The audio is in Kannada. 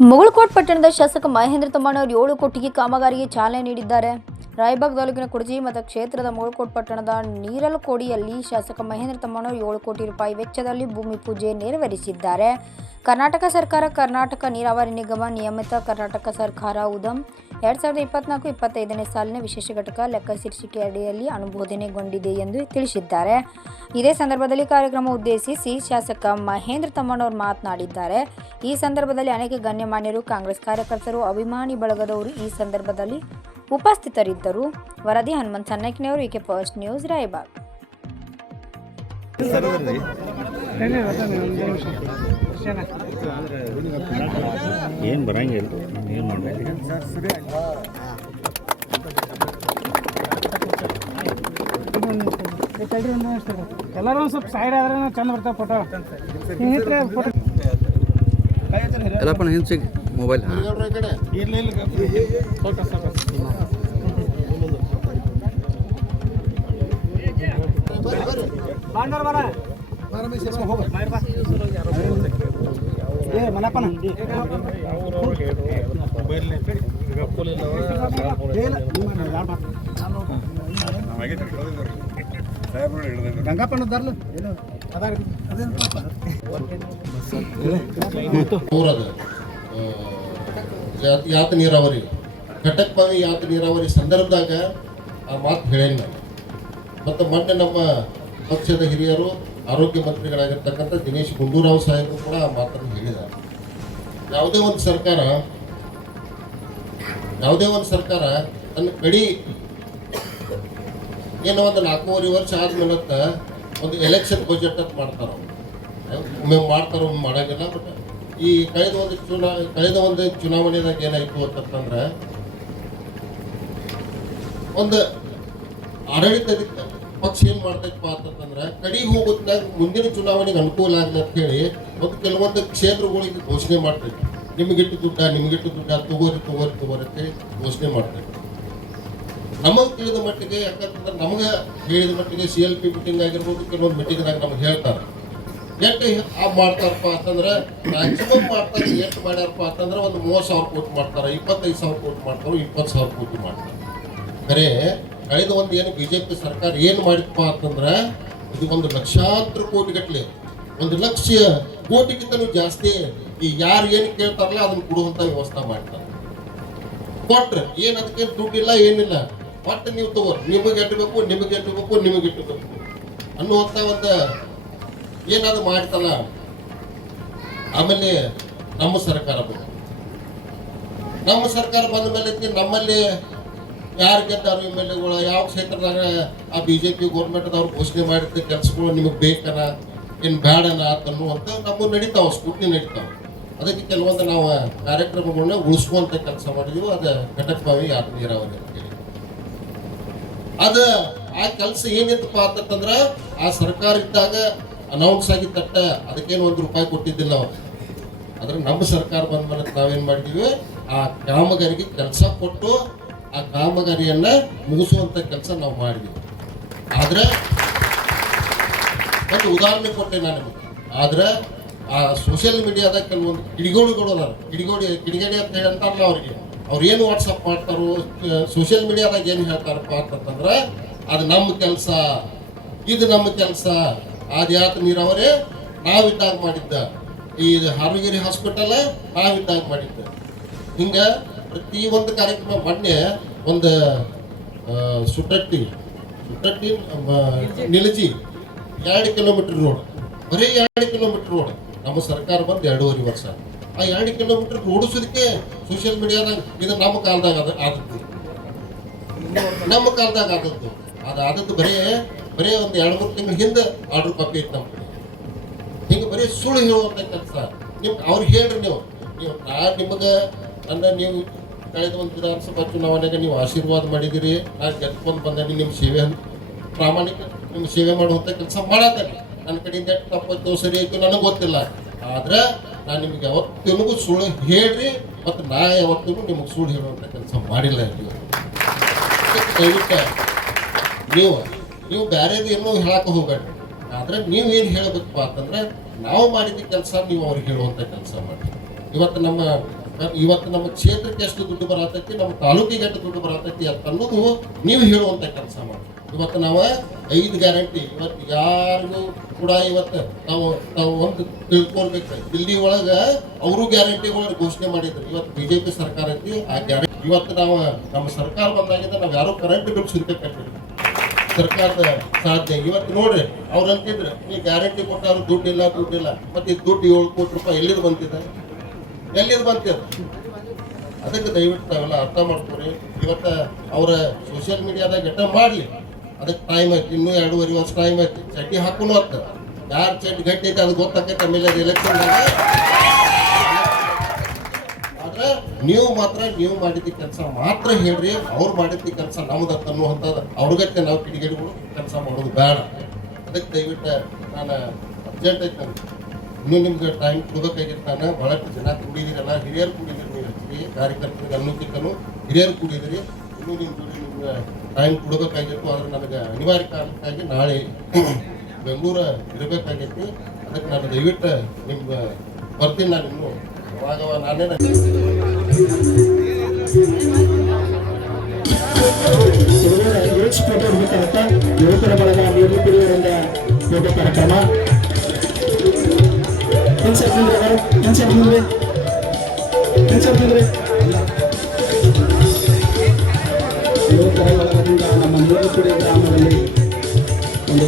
ಮುಗಳಕೋಟ್ ಪಟ್ಟಣದ ಶಾಸಕ ಮಹೇಂದ್ರ ತಮ್ಮಣ್ಣವರು ಏಳು ಕೋಟಿಗೆ ಕಾಮಗಾರಿಗೆ ಚಾಲನೆ ನೀಡಿದ್ದಾರೆ. ರಾಯಬಾಗ್ ತಾಲೂಕಿನ ಕುಡಜಿ ಮತಕ್ಷೇತ್ರದ ಮುಗಳಕೋಟ್ ಪಟ್ಟಣದ ನೀರಲಕೋಡಿಯಲ್ಲಿ ಶಾಸಕ ಮಹೇಂದ್ರ ತಮ್ಮಣ್ಣವರು ಏಳು ಕೋಟಿ ರೂಪಾಯಿ ವೆಚ್ಚದಲ್ಲಿ ಭೂಮಿ ಪೂಜೆ ನೆರವೇರಿಸಿದ್ದಾರೆ. ಕರ್ನಾಟಕ ಸರ್ಕಾರ ಕರ್ನಾಟಕ ನೀರಾವರಿ ನಿಗಮ ನಿಯಮಿತ ಕರ್ನಾಟಕ ಸರ್ಕಾರ ಉದಮ್ ಎರಡ್ ಸಾವಿರದ ಇಪ್ಪತ್ನಾಲ್ಕು ಇಪ್ಪತ್ತೈದನೇ ಸಾಲಿನ ವಿಶೇಷ ಘಟಕ ಲೆಕ್ಕ ಶೀರ್ಷಿಕೆ ಅಡಿಯಲ್ಲಿ ಅನುಮೋದನೆಗೊಂಡಿದೆ ಎಂದು ತಿಳಿಸಿದ್ದಾರೆ. ಇದೇ ಸಂದರ್ಭದಲ್ಲಿ ಕಾರ್ಯಕ್ರಮ ಉದ್ದೇಶಿಸಿ ಶಾಸಕ ಮಹೇಂದ್ರ ತಮ್ಮಣ್ಣವರು ಮಾತನಾಡಿದ್ದಾರೆ. ಈ ಸಂದರ್ಭದಲ್ಲಿ ಅನೇಕ ಗಣ್ಯಮಾನ್ಯರು, ಕಾಂಗ್ರೆಸ್ ಕಾರ್ಯಕರ್ತರು, ಅಭಿಮಾನಿ ಬಳಗದವರು ಈ ಸಂದರ್ಭದಲ್ಲಿ ಉಪಸ್ಥಿತರಿದ್ದರು. ವರದಿ ಹನುಮಂತ್ ಸನ್ನಕಿನವರು ಈಕೆ ಫಸ್ಟ್ ನ್ಯೂಸ್, ರಾಯಬಾಗ್. ಏನು ಬರಂಗಿಲ್ಲ. ಏನು ಮಾಡಬೇಕು ಎಲ್ಲರೂ ಒಂದು ಸ್ವಲ್ಪ ಸೈಡ್ ಆದ್ರೆ ಚಂದ ಬರ್ತಾವೆ ಫೋಟೋ ಫೋಟೋ ಎಲ್ಲಪ್ಪ ಹಿಂಸಿಗೆ ಮೊಬೈಲ್ ಇಲ್ಲ ಫೋಕಸ್ ಬಾಂಡರ್ ಯಾತ ನೀರಾವರಿ. ಘಟಕ್ ಬಾವಿ ಯಾತ ನೀರಾವರಿ ಸಂದರ್ಭದಾಗ ಆ ಮಾತು ಹೇಳೇನಿ ನಾನು. ಮತ್ತು ಮೊನ್ನೆ ನಮ್ಮ ಪಕ್ಷದ ಹಿರಿಯರು, ಆರೋಗ್ಯ ಮಂತ್ರಿಗಳಾಗಿರ್ತಕ್ಕಂಥ ದಿನೇಶ್ ಗುಂಡೂರಾವ್ ಸಾಹೇಬರು ಕೂಡ ಆ ಮಾತನ್ನು ಹೇಳಿದ್ದಾರೆ. ಯಾವುದೇ ಒಂದು ಸರ್ಕಾರ, ಯಾವುದೇ ಒಂದು ಸರ್ಕಾರ ತನ್ನ ಕಡಿ ಏನೋ ಒಂದು ನಾಲ್ಕೂವರೆ ವರ್ಷ ಆದ್ಮೇಲೆ ಒಂದು ಎಲೆಕ್ಷನ್ ಬಜೆಟ್ ಅಂತ ಮಾಡ್ತಾರ ಒಮ್ಮೆ ಮಾಡ್ತಾರ, ಒಮ್ಮೆ ಮಾಡೋಂಗಿಲ್ಲ ಬಟ್ ಈ ಕಳೆದ ಒಂದು ಚುನಾ, ಕಳೆದ ಒಂದು ಚುನಾವಣೆದಾಗ ಏನಾಯ್ತು ಅಂತಂದ್ರೆ ಒಂದು ಆಡಳಿತ ಪಕ್ಷ ಏನ್ ಮಾಡ್ತೈತಪ್ಪ ಅಂತಂದ್ರೆ ಕಡಿ ಹೋಗೋದ್ನಾಗ ಮುಂದಿನ ಚುನಾವಣೆಗೆ ಅನುಕೂಲ ಆಗಲಿ ಅಂತ ಹೇಳಿ ಒಂದು ಕೆಲವೊಂದು ಕ್ಷೇತ್ರಗಳಿಗೆ ಘೋಷಣೆ ಮಾಡ್ತೈತಿ. ನಿಮಗಿಟ್ಟು ದುಡ್ಡ ನಿಮಗಿಟ್ಟು ದುಡ್ಡ, ತಗೋರಿ ತಗೋರಿ ತಗೋರಿ ಘೋಷಣೆ ಮಾಡ್ತೈತಿ. ನಮಗೆ ತಿಳಿದ ಮಟ್ಟಿಗೆ, ಯಾಕಂತಂದ್ರೆ ನಮಗೆ ಹೇಳಿದ ಮಟ್ಟಿಗೆ ಸಿ ಎಲ್ ಪಿ ಮೀಟಿಂಗ್ ಆಗಿರ್ಬೋದು, ಕೆಲವೊಂದು ಮೀಟಿಂಗ್ದಾಗ ನಮ್ಗೆ ಹೇಳ್ತಾರೆ. ಎಷ್ಟು ಆ ಮಾಡ್ತಾರಪ್ಪ ಅಂತಂದ್ರೆ ಮ್ಯಾಕ್ಸಿಮಮ್ ಮಾಡ್ತಾರೆ ಎಷ್ಟು ಮಾಡ್ಯಾರಪ್ಪ ಅಂತಂದ್ರೆ ಒಂದು ಮೂವತ್ತು ಸಾವಿರ ಕೋಟಿ ಮಾಡ್ತಾರೆ, ಇಪ್ಪತ್ತೈದು ಸಾವಿರ ಕೋಟಿ ಮಾಡ್ತಾರೆ, ಇಪ್ಪತ್ತು ಸಾವಿರ ಕೋಟಿ ಮಾಡ್ತಾರೆ. ಖರೆ ಕಳೆದ ಒಂದು ಏನು ಬಿಜೆಪಿ ಸರ್ಕಾರ ಏನು ಮಾಡಿದಪ್ಪ ಅಂತಂದ್ರೆ, ಇದು ಒಂದು ಲಕ್ಷಾಂತರ ಕೋಟಿ ಗಟ್ಟಲೆ ಒಂದು ಲಕ್ಷ ಕೋಟಿಗಿಂತಲೂ ಜಾಸ್ತಿ ಈ ಯಾರು ಏನು ಕೇಳ್ತಾರಲ್ಲ ಅದನ್ನ ಕೊಡುವಂತ ವ್ಯವಸ್ಥೆ ಮಾಡ್ತಾರೆ. ಕೊಟ್ರೆ ಏನು ಅದಕ್ಕೆ ದುಡ್ಡಿಲ್ಲ, ಏನಿಲ್ಲ. ಒಟ್ಟು ನೀವು ತಗೋರಿ ನಿಮಗೆ ಎಟ್ಟಬೇಕು ನಿಮಗೆ ಎಟ್ಟಬೇಕು ನಿಮಗೆ ಇಟ್ಟಬೇಕು ಅನ್ನುವಂಥ ಒಂದು ಏನಾದ್ರು ಮಾಡ್ತಲ್ಲ, ಆಮೇಲೆ ನಮ್ಮ ಸರ್ಕಾರ ಬಂದ ನಮ್ಮ ಸರ್ಕಾರ ಬಂದ ಮೇಲೆ ನಮ್ಮಲ್ಲಿ ಯಾರು ಗೆದ್ದಾರು ಎಂ ಎಲ್ ಎಗಳು? ಯಾವ ಕ್ಷೇತ್ರದಾಗ ಆ ಬಿ ಜೆ ಪಿ ಗೌರ್ಮೆಂಟ್ದವ್ರು ಘೋಷಣೆ ಮಾಡಿದ ಕೆಲಸಗಳು ನಿಮಗೆ ಬೇಕನ, ಏನು ಬೇಡನ ಅನ್ನುವಂಥ ನಮ್ಮ ನಡೀತಾವೆ, ಸ್ಕೂಟ್ನಿ ನಡೀತಾವೆ. ಅದಕ್ಕೆ ಕೆಲವೊಂದು ನಾವು ಕಾರ್ಯಕ್ರಮಗಳನ್ನ ಉಳಿಸ್ಕೊಂತ ಕೆಲಸ ಮಾಡಿದ್ವಿ, ಅದು ಘಟಕ ಬಾವಿ ಯಾರು ನೀರಾವರಿ ಅಂತ ಹೇಳಿ. ಅದ ಆ ಕೆಲಸ ಏನಿತ್ತಪ್ಪ ಅಂತಂದ್ರೆ ಆ ಸರ್ಕಾರ ಇದ್ದಾಗ ಅನೌನ್ಸ್ ಆಗಿ ತಟ್ಟ, ಅದಕ್ಕೇನು ಒಂದು ರೂಪಾಯಿ ಕೊಟ್ಟಿದ್ದಿಲ್ಲ ಅವ್ರು ಆದ್ರೆ ನಮ್ಮ ಸರ್ಕಾರ ಬಂದ ಮೇಲೆ ನಾವೇನ್ ಮಾಡಿದೀವಿ, ಆ ಕಾಮಗಾರಿಗೆ ಕೆಲಸ ಕೊಟ್ಟು ಆ ಕಾಮಗಾರಿಯನ್ನ ಮುಗಿಸುವಂತ ಕೆಲಸ ನಾವು ಮಾಡಿದ್ವಿ. ಆದ್ರೆ, ಒಂದು ಉದಾಹರಣೆ ಕೊಟ್ಟೆ ನಾನು ನಿಮಗೆ. ಆದ್ರೆ, ಆ ಸೋಷಿಯಲ್ ಮೀಡಿಯಾದಾಗ ಕೆಲವೊಂದು ಕಿಡಿಗೋಡಿಗಳು ಅದಾರ. ಕಿಡಿಗೋಡಿ ಕಿಡಿಗೇಡಿ ಅಂತ ಹೇಳಿ ಅಂತಾರಲ್ಲ ಅವ್ರಿಗೆ. ಅವ್ರು ಏನು ವಾಟ್ಸಪ್ ಮಾಡ್ತಾರೋ ಸೋಷಿಯಲ್ ಮೀಡಿಯಾದಾಗ ಏನು ಹೇಳ್ತಾರಪ್ಪ ಅಂತಂದ್ರೆ ಅದು ನಮ್ಮ ಕೆಲಸ, ಇದು ನಮ್ಮ ಕೆಲಸ. ಅದು ಯಾತ ನೀರಾವರಿ ನಾವಿದ್ದಾಗ ಮಾಡಿದ್ದ. ಈ ಹಾರಗಿರಿ ಹಾಸ್ಪಿಟಲ್ ನಾವಿದ್ದಾಗ ಮಾಡಿದ್ದ. ಹಿಂಗ ಪ್ರತಿ ಒಂದು ಕಾರ್ಯಕ್ರಮ ಮೊನ್ನೆ ಒಂದು ಸುಟ್ಟಟ್ಟಿ ಸುಟ್ಟಟ್ಟಿ ನಿಲಜಿ ಎರಡು ಕಿಲೋಮೀಟರ್ ರೋಡ್, ಬರೀ ಎರಡು ಕಿಲೋಮೀಟರ್ ರೋಡ್. ನಮ್ಮ ಸರ್ಕಾರ ಬಂದು ಎರಡೂವರೆ ವರ್ಷ ಆ ಎರಡು ಕಿಲೋಮೀಟರ್ ಓಡಿಸೋದಕ್ಕೆ ಸೋಷಿಯಲ್ ಮೀಡಿಯಾದಾಗ ಇದು ನಮ್ಮ ಕಾಲದಾಗ ಅದ ಆದದ್ದು. ನಮ್ಮ ಕಾಲದಾಗ ಆದದ್ದು. ಅದು ಆದದ್ದು ಬರೀ ಬರೀ ಒಂದು ಎರಡು ಮೂರು ತಿಂಗಳ ಹಿಂದೆ ಆರ್ಡರ್ ಕಾಪಿ ಇತ್ತು ನಮ್ಮ ಕಡೆ ಹಿಂಗೆ ಬರೀ ಸುಳ್ಳು ಹೇಳುವಂಥ ಕೆಲಸ. ನಿಮ್ಗೆ ಅವ್ರಿಗೆ ಹೇಳ್ರಿ ನೀವು. ನೀವು ನಾ ನಿಮಗೆ ನನ್ನ ನೀವು ಕಳೆದ ಒಂದು ವಿಧಾನಸಭಾ ಚುನಾವಣೆಗೆ ನೀವು ಆಶೀರ್ವಾದ ಮಾಡಿದಿರಿ ನಾ ಗೆದ್ಕೊಂಡು ಬಂದೇನಿ ನಿಮ್ಮ ಸೇವೆ ಪ್ರಾಮಾಣಿಕ ನಿಮ್ಮ ಸೇವೆ ಮಾಡುವಂಥ ಕೆಲಸ ಮಾಡತ್ತೇನೆ ನನ್ನ ಕಡೆಯಿಂದ ತಪ್ಪತ್ತು ಸರಿ ಆಯಿತು ನನಗೆ ಗೊತ್ತಿಲ್ಲ. ಆದ್ರೆ ನಾನು ನಿಮ್ಗೆ ಯಾವತ್ತಿನೂ ಸುಳ್ಳು ಹೇಳ್ರಿ ಮತ್ತು ನಾ ಯಾವತ್ತಿಗೂ ನಿಮಗೆ ಸುಳ್ಳು ಹೇಳುವಂಥ ಕೆಲಸ ಮಾಡಿಲ್ಲ ನೀವು ನೀವು ಬೇರೆದು ಏನೂ ಹೇಳಕ್ಕೆ ಹೋಗಬೇಡ್ರಿ. ಆದರೆ ನೀವು ಏನು ಹೇಳಬೇಕಪ್ಪ ಅಂತಂದ್ರೆ ನಾವು ಮಾಡಿದ ಕೆಲಸ ನೀವು ಅವ್ರಿಗೆ ಹೇಳುವಂಥ ಕೆಲಸ ಮಾಡಿ. ಇವತ್ತು ನಮ್ಮ ಇವತ್ತು ನಮ್ಮ ಕ್ಷೇತ್ರಕ್ಕೆ ಎಷ್ಟು ದುಡ್ಡು ಬರತೈತಿ, ನಮ್ಮ ತಾಲೂಕಿಗೆ ಎಷ್ಟು ದುಡ್ಡು ಬರತೈತಿ ಅಂತ ಅನ್ನೋದು ನೀವು ಹೇಳುವಂತ ಕೆಲಸ ಮಾಡಿ ಇವತ್ತು ನಾವು ಐದು ಗ್ಯಾರಂಟಿ ಇವತ್ತು ಯಾರಿಗೂ ಕೂಡ ಇವತ್ತು ನಾವು ನಾವು ಒಂದು ತಿಳ್ಕೊಳ್ಬೇಕು. ದಿಲ್ಲಿ ಒಳಗ ಅವರು ಗ್ಯಾರಂಟಿಗಳನ್ನ ಘೋಷಣೆ ಮಾಡಿದ್ರು. ಇವತ್ತು ಬಿಜೆಪಿ ಸರ್ಕಾರ ಐತಿ, ಆ ಗ್ಯಾರಂಟಿ ಇವತ್ತು ನಾವು ನಮ್ಮ ಸರ್ಕಾರ ಬಂದಾಗಿದ್ದ ನಾವು ಯಾರು ಕರೆಂಟ್ ಬಿಲ್ ಸುರಿಕೆ ಸರ್ಕಾರದ ಸಾಧ್ಯ. ಇವತ್ತು ನೋಡ್ರಿ, ಅವ್ರು ಅಂತಿದ್ರೆ, ಈ ಗ್ಯಾರಂಟಿ ಕೊಟ್ಟಾರು ದುಡ್ಡಿಲ್ಲ ದುಡ್ಡಿಲ್ಲ. ಮತ್ತೆ ದುಡ್ಡು ಏಳು ಕೋಟಿ ರೂಪಾಯಿ ಎಲ್ಲಿದು ಬಂತಿದೆ ಎಲ್ಲಿದು ಅದು ಅದಕ್ಕೆ ದಯವಿಟ್ಟು ತಾವೆಲ್ಲ ಅರ್ಥ ಮಾಡ್ಕೊರಿ. ಇವತ್ತು ಅವರ ಸೋಷಿಯಲ್ ಮೀಡಿಯಾದಾಗ ಎಟ್ಟ ಮಾಡಲಿ. ಅದಕ್ಕೆ ಟೈಮ್ ಐತಿ ಇನ್ನೂ ಎರಡೂವರೆ ವರ್ಷ ಟೈಮ್ ಐತಿ ಚಡ್ಡಿ ಹಾಕುನು ಅಂತ ಯಾರು ಚಡ್ಡಿ ಗಟ್ಟಿ ಐತೆ ಅದು ಗೊತ್ತಾಕೈತೆ ಆಮೇಲೆ ಅದು ಎಲೆಕ್ಷನ್ದಾಗ ಆದ್ರೆ ನೀವು ಮಾತ್ರ, ನೀವು ಮಾಡಿದ ಕೆಲಸ ಮಾತ್ರ ಹೇಳ್ರಿ. ಅವ್ರು ಮಾಡಿದ ಕೆಲಸ ನಮ್ದು ಅನ್ನುವಂಥದ್ದು ಅವ್ರಿಗತ್ತೆ ನಾವು ಕಿಡಿಗೇಡಿಗಳು. ಕೆಲಸ ಮಾಡೋದು ಬೇಡ. ಅದಕ್ಕೆ ದಯವಿಟ್ಟು ನಾನು ಅರ್ಜೆಂಟ್ ಐತೆ ಇನ್ನೂ ನಿಮ್ಗೆ ಟೈಮ್ ಕೊಡಬೇಕಾಗಿರ್ತಾನೆ ಬಹಳಷ್ಟು ಜನ ಕೂಡಿದಿರಲ್ಲ ಹಿರಿಯರು ಕುಡಿದಿರಿ ನೀವು ಹೆಚ್ಚಿಗೆ. ಕಾರ್ಯಕರ್ತರಿಗೆ ಅನ್ನೋಕ್ಕಿಂತನೂ ಹಿರಿಯರು ಕುಡಿದಿರಿ ಇನ್ನೂ ನಿಮ್ಮ ನಿಮ್ಗೆ ಟೈಮ್ ಕೊಡಬೇಕಾಗಿತ್ತು. ಆದ್ರೆ ನನಗೆ ಅನಿವಾರ್ಯ ಕಾರಣಕ್ಕಾಗಿ ನಾಳೆ ಬೆಂಗಳೂರ ಇರಬೇಕಾಗೈತಿ. ಅದಕ್ಕೆ ನಾನು ದಯವಿಟ್ಟು ನಿಮ್ಗೆ ಬರ್ತೀನಿ ನಾನು ಇನ್ನು ಅವಾಗ ನಾನೇ ಇರ್ಬೇಕಾಗತ್ತ ಯುವಕರ ಬಳಗ ನೀರು ಫೋಟೋ ಕಾರ್ಯಕ್ರಮ ಇನ್ಸರ್ಟ್ ನಿಂದ್ರೆ ಅವರು ಇನ್ಸರ್ಟ್ ನಿಂದ್ರೆ ಇನ್ಸರ್ಟ್ ನಿಂದ್ರೆ ಯುವಕರ ಬಳಗದಿಂದ ನಮ್ಮ ನೀರು ಕುಡಿ ಗ್ರಾಮದಲ್ಲಿ ಒಂದು